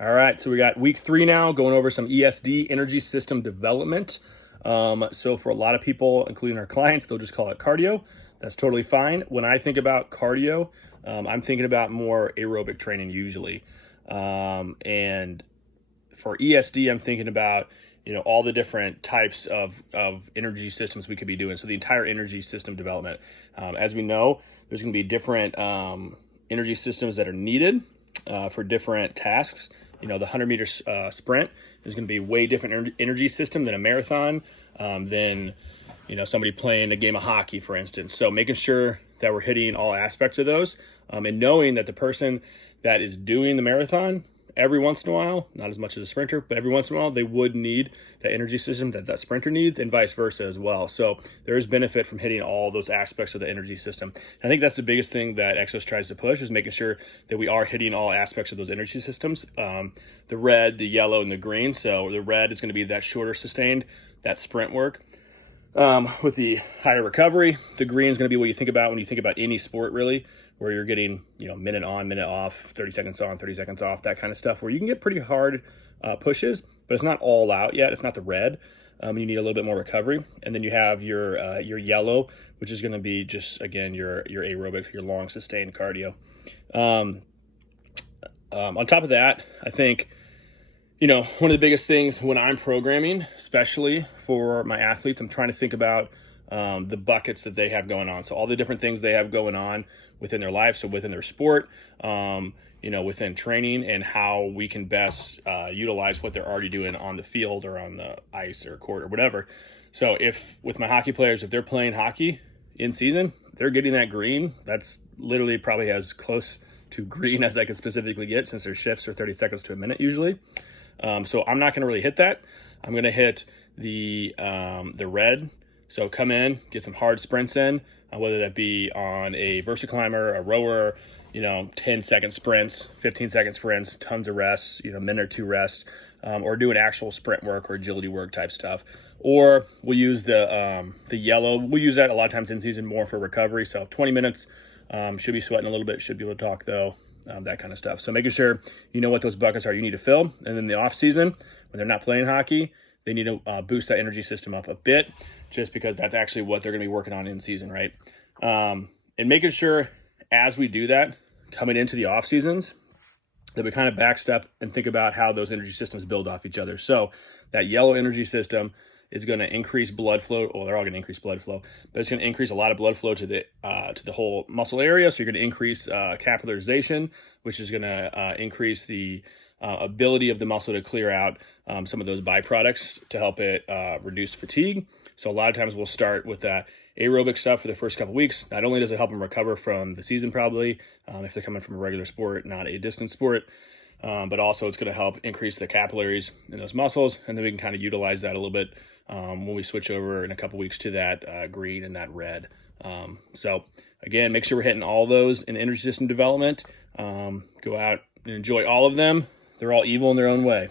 All right, so we got week 3 now, going over some ESD, energy system development. So for a lot of people, including our clients, they'll just call it cardio. That's totally fine. When I think about cardio, I'm thinking about more aerobic training usually. And for ESD, I'm thinking about all the different types of energy systems we could be doing. So the entire energy system development. As we know, there's going to be different energy systems that are needed for different tasks. The 100-meter sprint is going to be way different energy system than a marathon, than somebody playing a game of hockey, for instance. So making sure that we're hitting all aspects of those, and knowing that the person that is doing the marathon, every once in a while, not as much as a sprinter, but every once in a while, they would need that energy system that sprinter needs, and vice versa as well. So there is benefit from hitting all those aspects of the energy system. I think that's the biggest thing that Exos tries to push, is making sure that we are hitting all aspects of those energy systems. The red, the yellow, and the green. So the red is going to be that shorter sustained, that sprint work. With the higher recovery, the green is going to be what you think about when you think about any sport, really, where you're getting, minute on, minute off, 30 seconds on, 30 seconds off, that kind of stuff, where you can get pretty hard pushes, but it's not all out yet. It's not the red. You need a little bit more recovery. And then you have your yellow, which is going to be just, again, your aerobic, your long sustained cardio. On top of that, I think, one of the biggest things when I'm programming, especially for my athletes, I'm trying to think about the buckets that they have going on. So all the different things they have going on within their life. So within their sport, within training, and how we can best utilize what they're already doing on the field or on the ice or court or whatever. So if with my hockey players, if they're playing hockey in season, they're getting that green. That's literally probably as close to green as I can specifically get, since their shifts are 30 seconds to a minute usually. So I'm not going to really hit that. I'm going to hit the red. So come in, get some hard sprints in, whether that be on a VersaClimber, a rower, 10-second sprints, 15-second sprints, tons of rests, minute or two rest, or do an actual sprint work or agility work type stuff. Or we'll use the yellow. We'll use that a lot of times in season more for recovery. So 20 minutes, should be sweating a little bit, should be able to talk though. That kind of stuff. So making sure you know what those buckets are you need to fill. And then the off season, when they're not playing hockey, they need to boost that energy system up a bit, just because that's actually what they're going to be working on in season, right? And making sure as we do that, coming into the off seasons, that we kind of backstep and think about how those energy systems build off each other. So that yellow energy system is going to increase blood flow. Well, they're all going to increase blood flow, but it's going to increase a lot of blood flow to the whole muscle area. So you're going to increase capillarization, which is going to increase the ability of the muscle to clear out some of those byproducts to help it reduce fatigue. So a lot of times we'll start with that aerobic stuff for the first couple of weeks. Not only does it help them recover from the season, probably if they're coming from a regular sport, not a distance sport, but also it's going to help increase the capillaries in those muscles, and then we can kind of utilize that a little bit when we switch over in a couple weeks to that green and that red. So again, make sure we're hitting all those in energy system development. Go out and enjoy all of them. They're all evil in their own way.